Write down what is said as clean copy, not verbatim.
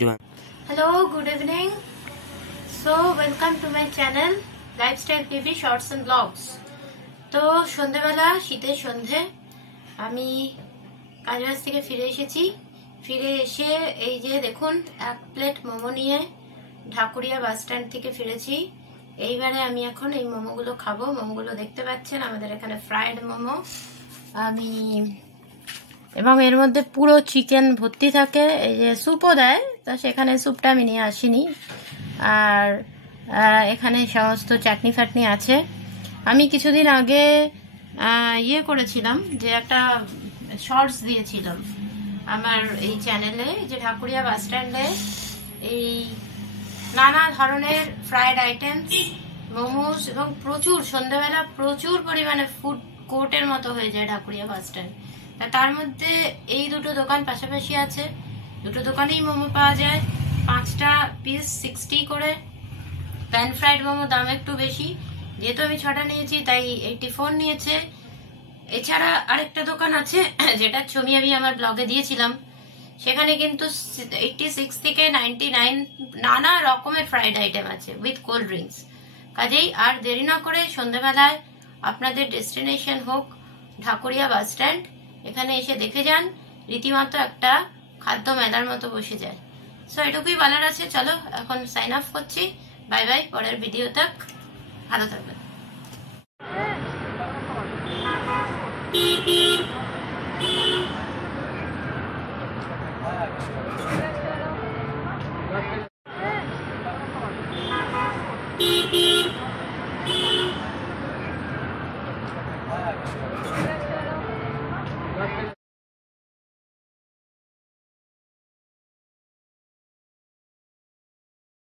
Hello, good evening. So welcome to my channel Lifestyle TV Shorts and Vlogs. তো সন্ধ্যাবেলা শীতের সন্ধে আমি কাজবাজ থেকে ফিরে এসেছি। ফিরে এসে এই যে দেখুন এক প্লেট মোমো নিয়ে ঢাকুরিয়া বাস স্ট্যান্ড থেকে ফিরেছি। এইবারে আমি এখন এই মোমোগুলো খাবো। মোমোগুলো দেখতে পাচ্ছেন আমাদের এখানে ফ্রাইড মোমো। আমি এবং এর মধ্যে পুরো চিকেন ভর্তি থাকে। এই যে স্যুপও দেয়, তো সেখানে স্যুপটা আমি নিয়ে আসিনি। আর এখানে সমস্ত চাটনি ফাটনি আছে। আমি কিছুদিন আগে ইয়ে করেছিলাম, যে একটা শর্টস দিয়েছিলাম আমার এই চ্যানেলে, যে ঢাকুরিয়া বাস স্ট্যান্ডে এই নানা ধরনের ফ্রাইড আইটেমস, মোমোস এবং প্রচুর সন্ধ্যাবেলা প্রচুর পরিমাণে ফুড কোর্টের মতো হয়ে যায় ঢাকুরিয়া বাস স্ট্যান্ড। তার মধ্যে এই দুটো দোকান পাশাপাশি আছে, দুটো দোকানেই মোমো পাওয়া যায়। 5টা পিস 60 করে। প্যান ফ্রাইড মোমো দাম একটু বেশি, যেহেতু আমি 6টা নিয়েছি তাই 84 নিয়েছে। এছাড়া আরেকটা দোকান আছে যেটা ছবি আমি আমার ব্লগে দিয়েছিলাম, সেখানে কিন্তু 86 থেকে 99 নানা রকমের ফ্রাইড আইটেম আছে উইথ কোল্ড ড্রিঙ্কস। কাজেই আর দেরি না করে সন্ধ্যাবেলায় আপনাদের ডেস্টিনেশন হোক ঢাকুরিয়া বাস স্ট্যান্ড, এখানে এসে দেখে যান। রীতিমতো একটা খাদ্য মেলার মতো বসে যায়। সো এটুকুই বলার আছে। চলো এখন সাইন অফ করছি। বাই বাই, পরের ভিডিও তক ভালো থাকবেন।